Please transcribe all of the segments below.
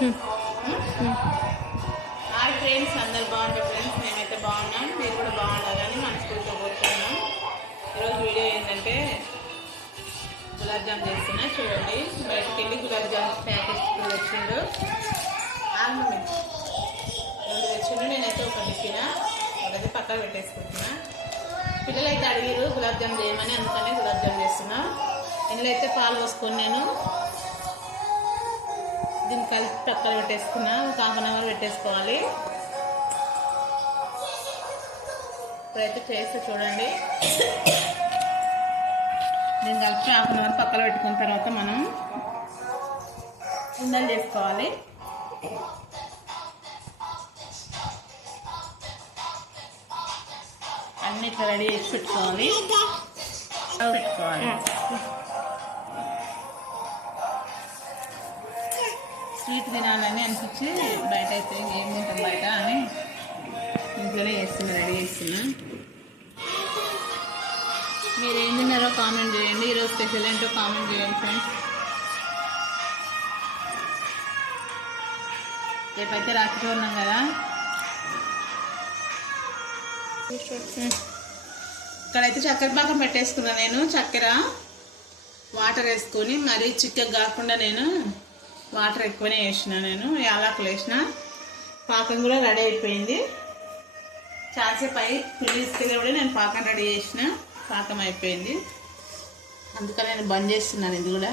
Hi friends, అందరు బాగుంటారు friends. మేమైతే బాగున్నాం, మీరు కూడా బాగుండాలని మనస్ఫూర్తిగా కోరుతున్నాం. ఈరోజు వీడియో ఏంటంటే గులాబ్ జామ్ చేస్తున్నా. చూడండి, బయటకు వెళ్ళి గులాబ్ జామ్ ప్యాకెట్ తెచ్చిండు. రెండు తెచ్చిండు, నేనైతే ఒకటి ఇచ్చిన, ఒకటి పక్కన పెట్టేసుకుంటున్నా. పిల్లలు అయితే అడిగారు గులాబ్ జామ్ చేయమని, అందుకనే గులాబ్ జామ్ చేస్తున్నా. ఇందులో అయితే పాలు పోసుకొని నేను దీన్ని కలిపి పక్కన పెట్టేసుకున్నా. ఒక ½ అవర్ పెట్టేసుకోవాలి. ఇప్పుడైతే చేస్తే చూడండి, దీన్ని కలిపి ½ అవర్ పక్కన పెట్టుకున్న తర్వాత మనం ఉండలు చేసుకోవాలి. అన్నీ ఇట్లా రెడీ చేసి పెట్టుకోవాలి. స్వీట్ తినాలని అనిపించి బయట అయితే ఏం తింటాం బయట అని ఇంట్లోనే చేస్తున్నా, రెడీ చేస్తున్నా. మీరు ఏం తిన్నారో కామెంట్ చేయండి. ఈరోజు స్పెషల్ ఏంటో కామెంట్ చేయండి ఫ్రెండ్స్. రేపైతే రాత్రి ఉన్నాం కదా. ఇక్కడైతే చక్కెర పాకం పెట్టేసుకున్నా. నేను చక్కెర వాటర్ వేసుకొని మరీ చిక్కగా కాకుండా నేను వాటర్ ఎక్కువనే వేసిన. నేను యాలకులు వేసిన. పాకం కూడా రెడీ అయిపోయింది. చాలాసేపు అయి పిల్లిస్తే కూడా నేను పాకం రెడీ చేసిన. పాకం అయిపోయింది, అందుకని నేను బంద్ చేస్తున్నాను ఇది కూడా.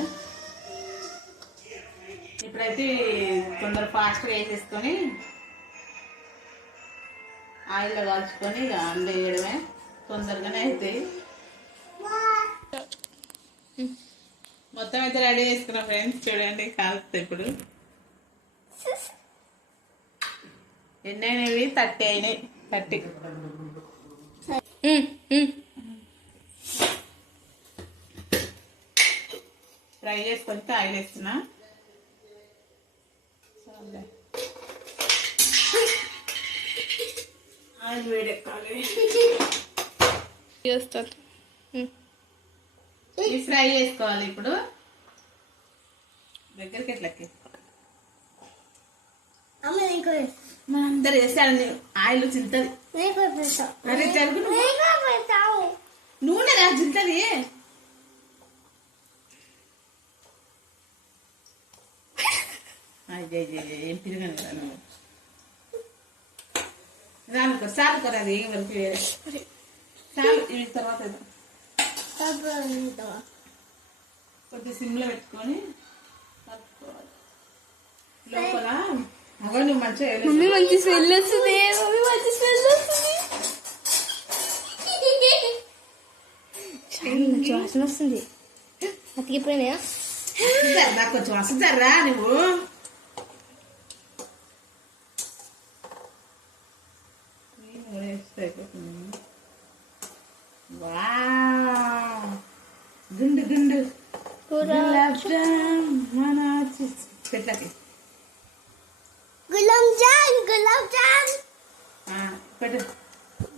ఇప్పుడైతే తొందర ఫాస్ట్గా వేసేసుకొని ఆయిల్లో కాల్చుకొని ఇక అందులో వేయడమే, తొందరగానే అవుతాయి. మొత్తం అయితే రెడీ చేసుకున్నా ఫ్రెండ్స్. చూడండి, కాలుస్తాయి. ఇప్పుడు ఎన్ని అయినవి? 30 అయినాయి. 30 ఫ్రై చేసుకొని ఆయిల్ వేస్తున్నా. ఆయిల్ వేడెక్కాలి. ఇది ఫ్రై చేసుకోవాలి. ఇప్పుడు దగ్గరికి ఎట్లకి మనందరూ వేసాడు. ఆయిల్ చింతది. అరే జరుగు, నూనె రా చింతది. ఏం తిరగను కదా నువ్వు. రానుకో సాగు కదా, అది ఏం వరకు వేరే చాలు. ఇవి తర్వాత కొద్ది సిమ్లో పెట్టుకొని కలుపుకోవాలి. లోపల అగో నువ్వు మంచిగా మంచి స్మెల్ వస్తుంది. వాసన వస్తుంది. అతికిపోయినాయా? నాకు కొంచెం వస్తుందర్రా నువ్వు. గుండు గుండు గులాబ్ జామ్ మన పెట్టకి గులాబ్ జామ్ గులాబ్ జామ్ పెట్టు.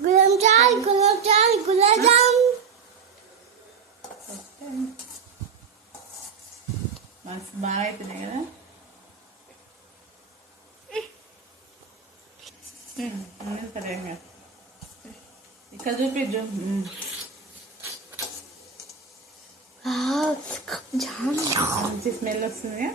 గులాబ్ జామ్ గులాబ్ జామ్ గులాబ్ జామ్ బాగా అవుతున్నాయి కదా. సరేగా ఇక్కడ చూపించు. మంచి స్మెల్ వస్తుంది.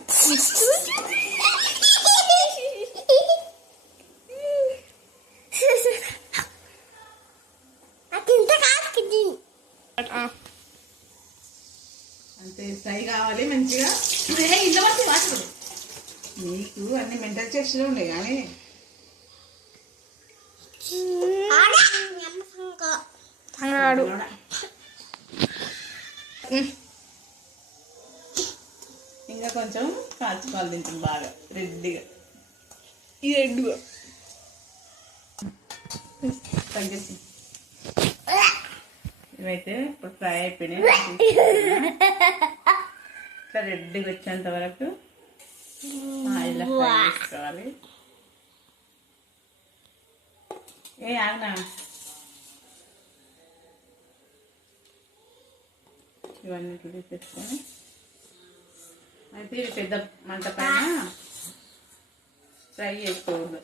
అంతే, ఫ్రై కావాలి మంచిగా. ఇళ్ళ వరకు వాటర్ నీకు అన్ని మెంటల్ చేస్తూ ఉండే కానీ ఇంకా కొంచెం కాల్చుకోవాలి. తింటుంది బాగా రెడ్డిగా. ఈ రెడ్డుగా తగ్గేసి ఇవైతే ఇప్పుడు ఫ్రై అయిపోయినాయి. ఇట్లా రెడ్డిగా వచ్చేంత వరకు ఆయిల్లో ఫ్రై చేసుకోవాలి. ఏ ఆగనా, ఇవన్నీ తీసేసుకొని అయితే ఇది పెద్ద మంట పైన ఫ్రై చేసుకోవద్దు.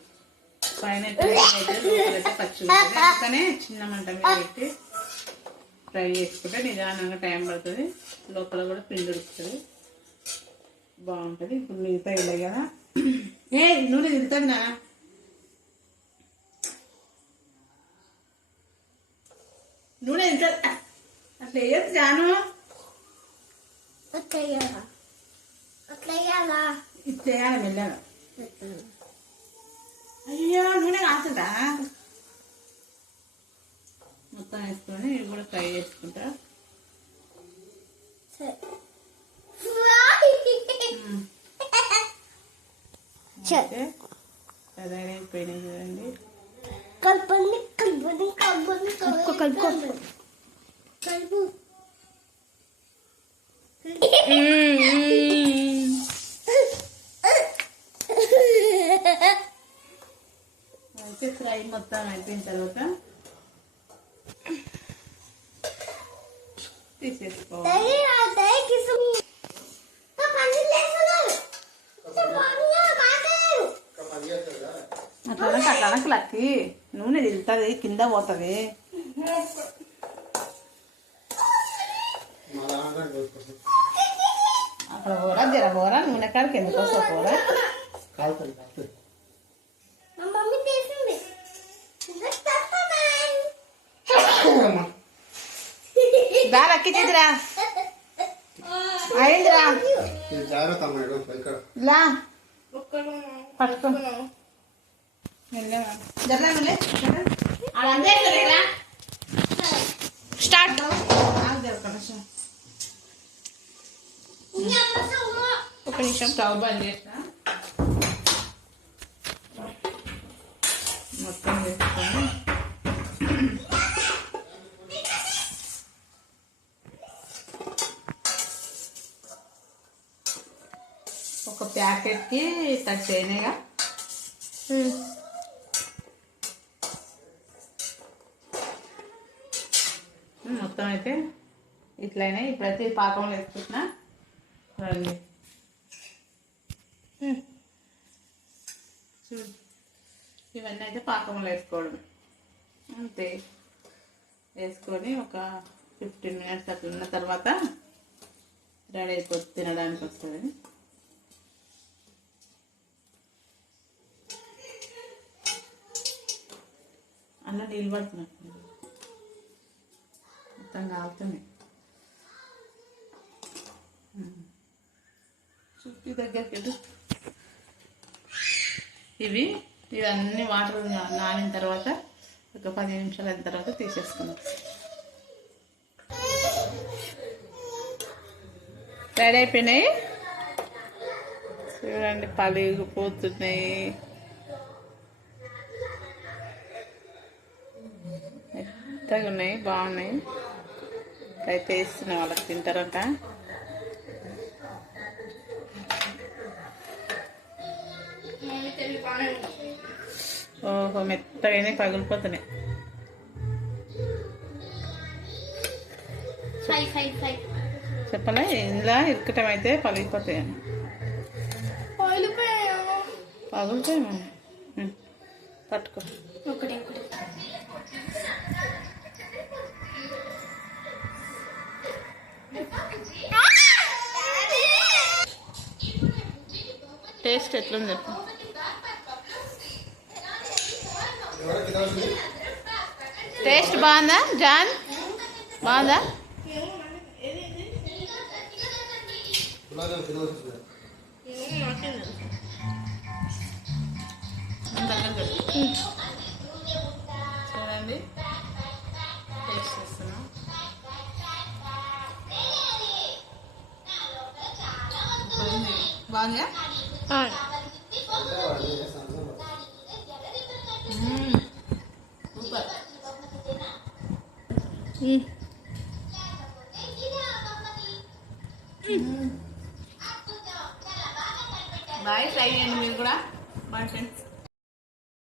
పైన అయితే లోపలైతే పచ్చి ఉంటుంది. అందుకనే చిన్న మంట మీద పెట్టి ఫ్రై చేసుకుంటే నిదానంగా టైం పడుతుంది. లోపల కూడా పిండి ఉడుకుతుంది, బాగుంటుంది. ఇప్పుడు మిగతా ఇలా కదా ఏ నూనె తింటుందా నూనె తింటుంది అట్లా వేయద్దు జాను. ఇది చేయాలి మెల్లగా. అయ్యో నూనె కాస్తుందా. మొత్తం వేసుకొని ఇవి కూడా ఫ్రై చేసుకుంటా. అయిపోయినాయి చూడండి. కలుపు కలుపు అయితే ఫ్రై మొత్తం అయిపోయిన తర్వాత తీసేసుకోవాలి. అట్లా లక్కి నూనె తింటుంది, కింద పోతుంది. అక్కడ పోరా జర పోరా నూనె కాడికి ఎందుకు వస్తా పోరా. దా లక్కి చేతిరా అయిందిరా లా పట్టుకో స్టార్ట్. ఒక నిమిషం స్టవ్ బంద్ చేస్తా. మొత్తం వేసుకొని ఒక ప్యాకెట్కి 30 అయినాయిగా. మొత్తం అయితే ఇట్లయినా ఇప్పుడైతే పాకంలో వేసుకుంటున్నా. రండి చూడు, ఇవన్నీ అయితే పాకంలో వేసుకోవడం అంతే. వేసుకొని ఒక 15 మినిట్స్ అట్లా ఉన్న తర్వాత రెడీ అయిపోతుంది, తినడానికి వస్తుంది. అలా నీళ్ళు పడుతున్నట్టు మొత్తం కాలుతుంది. చుట్టూ దగ్గరికి ఇవన్నీ వాటర్ నానిన తర్వాత ఒక 10 నిమిషాలు అయిన తర్వాత తీసేసుకున్నాం. రెడీ అయిపోయినాయి చూడండి, పలిగిపోతున్నాయి. మెత్తగా ఉన్నాయి, బాగున్నాయి. అయితే వేస్తున్నా, వాళ్ళకి తింటారంట. ఓహో మెత్తగానే పగిలిపోతున్నాయి. చెప్పలే ఇందులో ఇరకటం అయితే పగిలిపోతాయి. పగులుతాయి పట్టుకో. టేస్ట్ ఎట్లుంది చెప్పు. టేస్ట్ బాగుందా జాన్? బాగుందా? చూడండి టేస్ట్ చేస్తున్నాం. బాగుందా? సూపర్. బాయ్, ట్రై చేయండి మీరు కూడా. Boy friends.